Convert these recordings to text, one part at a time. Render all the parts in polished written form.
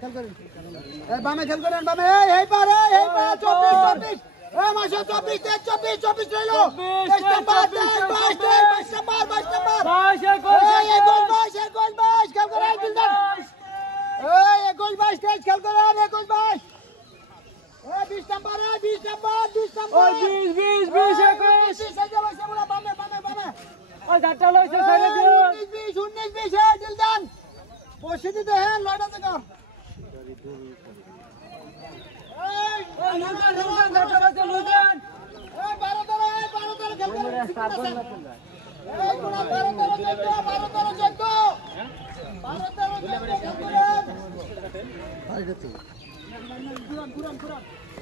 খেল করেন এই বামে খেল করেন বামে এই পার 24 24 এই মাসে 24 24 24 রইলো 22 নাম্বার 22 নাম্বার 22 নাম্বার 22 গোল 22 খেল করেন দিলদার এই 21 22 খেল করেন 21 22 এই 20 নাম্বার 20 নাম্বার 20 নাম্বার 20 21 এই যে বসে বলা বামে ওই ডাটা লইছে সাইডে দিও 19 20 দিলদার বসে দিতে হ্যাঁ লড়া থেকে এই লুকান ডাটা লইছে লুকান এই 12 খেল করেন এই গুণা 12 খেল করেন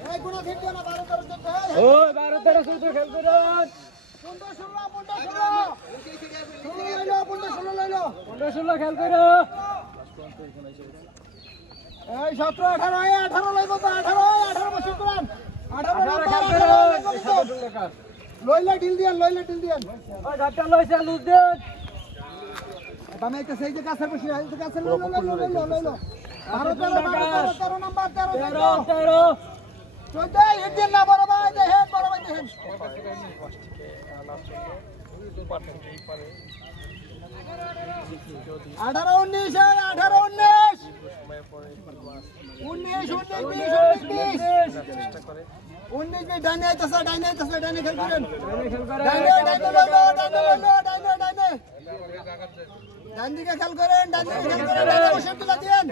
এই গুণা খেল না 12 ওই 12 13 খেল করেন 15 খেল করে এই 17 18 লইব তো 18 বছর করান 18 খেল করে লইলে ঢিল দিয়ান ওই ডাটা লইছে লুজ দেন বামে একটা সেই যে কাছের বসে আছে কাছের লইলো 13 নাম্বার 13 14 হিট দেন না বড় ভাই দেখেন 19 ডাইনে আইতাছে ডাইনে খেল করেন ডাইনে ডান দিকে খেল করেন ডাইনে বসে তুলা দেন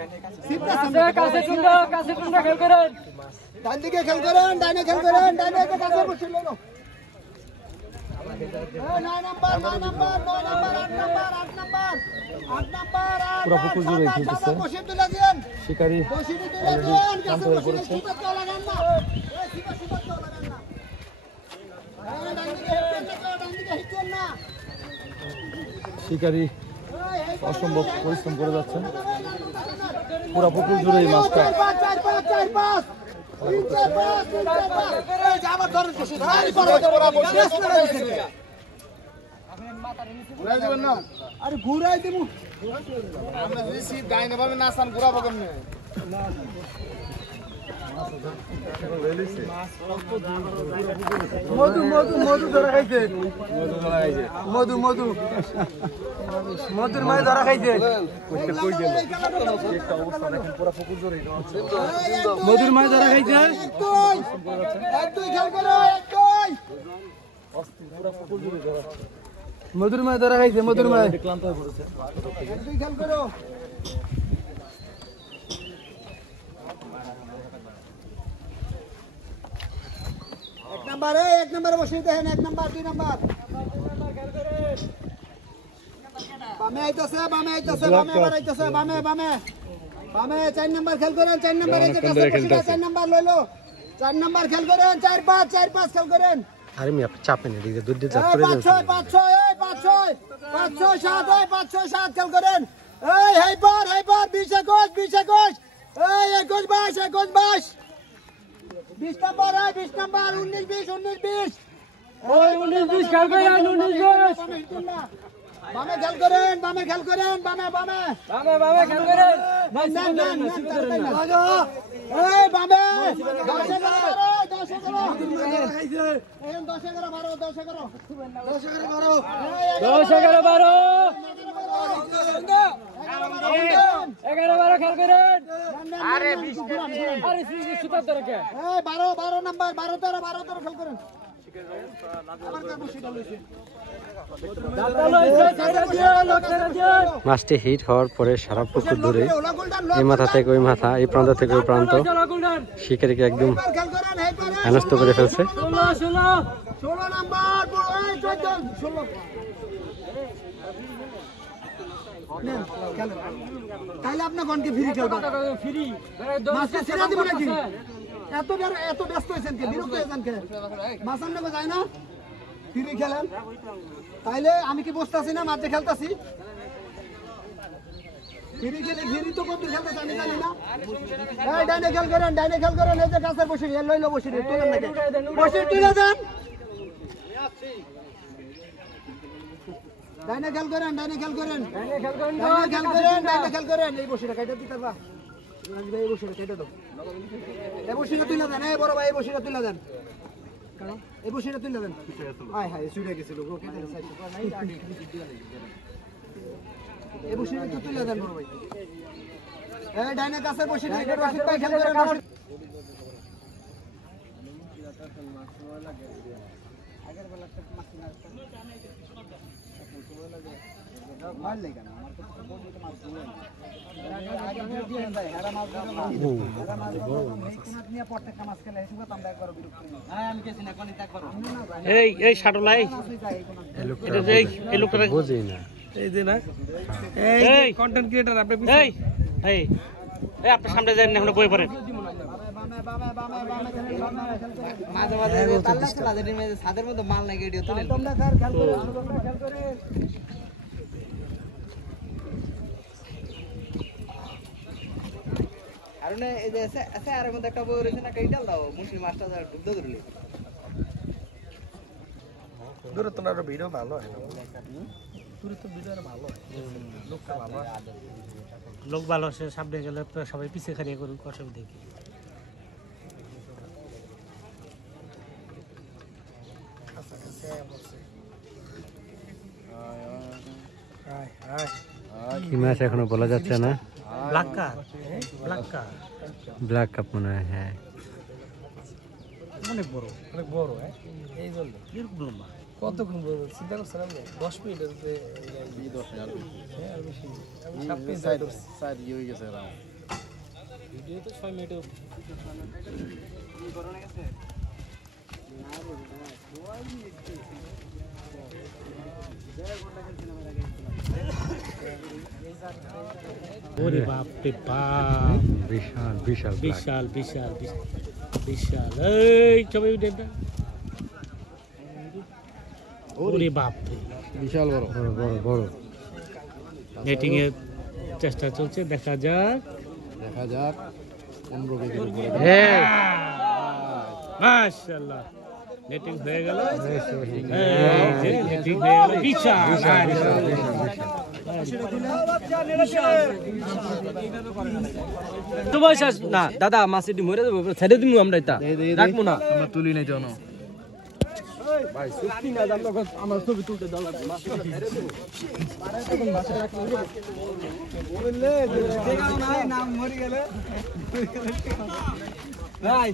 কাছে টুন্ডা খেল করেন ডান দিকে খেল করেন ডাইনে কাছে বসে লইলো 9 নাম্বার 8 নাম্বার পুরো পুকুর জুড়ে খেলতেছে বসে তুলা দেন শিকারী বসে তুলা দেন কাছে বসে সুতা তো লাগান না এই সুতা তো লাগান না ডান দিকে হিটেন না শিকারী অসম্ভব পরিশ্রম করে যাচ্ছেন পুরো পুকুর জুড়ে এই মাছটা 4 আরে ঘুরাই দেবো ঘুরাবো কেমনে মধু ধরা খাইছে মধুর মাছ ধরা খাইছে মধুর মাছ ধরা খাইছে মধুর মাছ ধরা খাইছে মধুর মাছ ক্লান্ত হয়ে পড়েছে খেল করো এক নাম্বার বসিয়ে দেখেন 1 নাম্বার 2 নাম্বার বামে আইতাছে বামে 4 নাম্বার খেল করেন 4 নাম্বার এই যে কাছে বসিয়ে 4 নাম্বার লইলো 4 নাম্বার খেল করেন 4 5 খেল করেন আরে আমি আপনি চাপেন এদিকে দুধ দিয়ে চাপ করে 5 6 7 খেল করেন এই হেইবার 20 21 এই 21 22 20 নাম্বার 19 20 ওই 19 20 খেল করেন 19 20 বামে খেল করেন বামে খেল করেন এই বামে 10 11 খেল করেন আরে 20 আরে সুপার ধরে কে এই 12 নাম্বার 12 খেল করেন মাছটি হিট হওয়ার পরে সারা পুকুর ধরে এই মাথা থেকে ওই মাথা এই প্রান্ত থেকে ওই প্রান্ত শিকারীকে একদম হেনস্থ করে ফেলছে 16 নাম্বার তাহলে আপনার গনকে ফ্রি খেলবেন ফ্রি মাছটা ছেড়ে দিব নাকি এত ব্যস্ত হয়েছেন কে বিরক্ত হয়েছেন কে মাছ আনতে যায় না ফ্রি খেলেন তাইলে আমি কি বসতেছি না মাঠে খেলতেছি ফ্রি খেলে ফ্রি তো কত খেলতেছি আমি জানি না এই ডাইনে খেল করেন এই যে কাছের বসে লইলো বসে তুলেন নাকি বসে তুলে দেন ডাইনে খেল করেন এই বসে কাইটা দিতে পারবা এই বসিটা কেটে দাও এই বসিটা তুলে দেন এই বড় ভাই এই বসিটা তুলে দেন এই বসিটা তুলে দেন হায় হায় ছুটে গেছিল গো কেটে চাইছে এই বসিটা তো তুলে দেন বড় ভাই এই ডাইনে কাছে বসিটা এটা রশিদ ভাই খেল করে রশিদ আগের বেলা একটা মাছ না মার লাগে না আমার তো বড় মাছ ধরে আগে দিয়ে যায় হেডা মাছ ধরে হেডা মাছ কোন নিয়ে প্রত্যেকটা মাছ খেলে হিসেবে আমরা একবার বিরক্ত করি হ্যাঁ আমি কেছি না কোন ত্যাগ করো এই শাটলাই এটা এই লোকটা বুঝি না এই যে না এই কন্টেন্ট ক্রিয়েটর আপনি এই এই এই আপনার সামনে যান এখন বই পড়েন মাঝে মাঝে তাল্লা খেলা যেটি ছাদের মধ্যে মাল নাই গেডিও তুলে তোমরা স্যার খেল করে তোমরা খেল করে কারণ এই যে এসে আর মধ্যে একটা বই রয়েছে না কাইটাল দাও মুসলিম মাস্টার ডুবতে ধরলে দূরত্ব না ভিডিও ভালো হয় দূরত্ব ভিডিও আর ভালো হয় লোকটা ভালো লোক ভালো আছে সামনে গেলে সবাই পিছে খাড়িয়ে করুক অসুবিধা দেখি কি মাছ এখনো বলা যাচ্ছে না ব্ল্যাক কাপ ব্ল্যাক কাপ মনে হয় হ্যাঁ অনেক বড় হ্যাঁ এই জন্য এরকম লম্বা কতক্ষণ বলবো চিন্তা করছেন আপনি 10 মিনিটের যে 10 আর বেশি আমি 7 পিস সাইড হয়ে গেছে ভিডিও তো 6 মিনিটে কি করনে গেছে না রে ভাই 2 মিনিট ওরে বাপ রে বাপ বিশাল বিশাল বিশাল বিশাল বিশাল এই ছবি উঠে না ওরে বাপ রে বিশাল বড় বড় বড় বড় নেটিং এর চেষ্টা চলছে দেখা যাক 15 কেজির উপরে হ্যাঁ মাশাআল্লাহ নেটিং হয়ে গেল নেটিং হয়ে গেল বিশাল তো বয়স না দাদা মাছ এটি মরে যাবো ছেড়ে দিমু আমরা এটা রাখবো না আমরা তুলি নাই জানো ভাই সত্যি না আমরা আমার ছবি তুলতে দাও নাম মরে গেলে ভাই